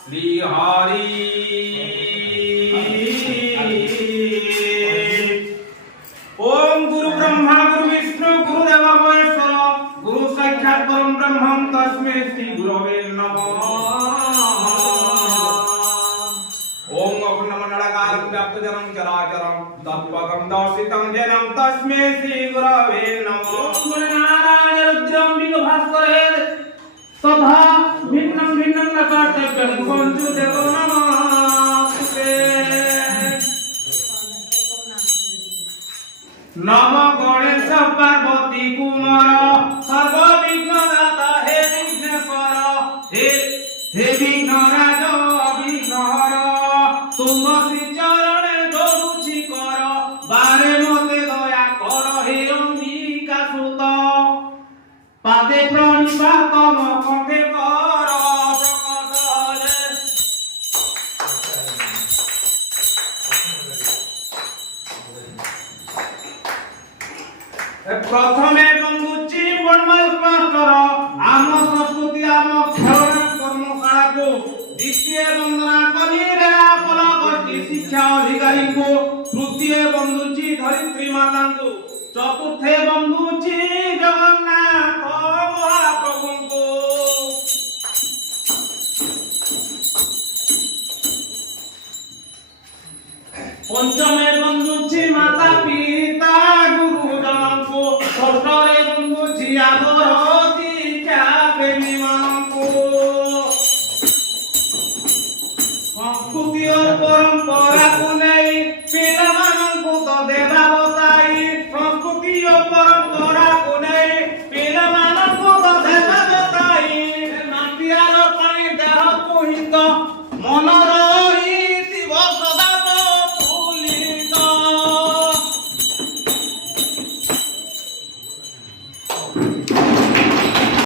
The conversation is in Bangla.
শ্রী হরি ওম গুরু ব্রহ্মা গুরু বিষ্ণু গুরু দেব মহেশ্বর গুরু সাক্ষাৎ পরম ব্রহ্ম তস্মৈ শ্রী গুরবে নমঃ ওম অখণ্ডমণ্ডলাকারং ব্যাপ্তজনং চরাচরং তৎপদং দর্শিতং জেনং তস্মৈ শ্রী গুরবে নমঃ ওম নারায়ণ রুদ্রং বিঘ্নভাস্করে তথা ভিন্নং ভিন্নং ন কর্তব্যং পঞ্চু দেব নমস্তে নম গণেশ পার্বতী কুমার সর্ববিঘ্ন দাতা হে বিঘ্নেশ্বর হে বিঘ্নরাজ বিঘ্নহর তুম শ্রী চরণে দৌড়ুছি কর বারে মতে দয়া কর হে অম্বিকা সুত পাদে প্রণিপাত কণ্ঠে কর প্রথমে বন্ধুচি বর্মাল মাস্টর আম সংস্কৃতি আম খেলনা কর্মশালাକୁ দ্বিতীয় বন্দনা করি রেলাপল গোষ্ঠী শিক্ষা অধিকারীଙ୍କୁ তৃতীয় বন্ধুচি ধরিত্রী মাতাଙ୍କୁ চতুর্থে বন্ধুচি জগন্নাথ মহাপ্রভুଙ୍କୁ পঞ্চমে বন্ধুচি মাতা পিতা গুরুজনଙ୍କୁ ষষ্ঠରେ ବন্ধୁଛି ଆମର ଶିକ୍ଷା ପ୍ରେମୀମାନଙ୍କୁ ସଂସ୍କୃତି ଓ ପରମ୍ପରାକୁ ନେଇ ପିଲାମାନଙ୍କୁ ତ ଦେବା ବତାଇ ସଂସ୍କୃତି ଓ ପରମ୍ପରାକୁ ନେଇ ପିଲାମାନଙ୍କୁ ତ ଦେବା ବତାଇ ମାଟିଆର ପାଣି ଦେହକୁ ହିତ ମନର ଥିବ ସଦା ପ୍ରଫୁଲ୍ଲିତ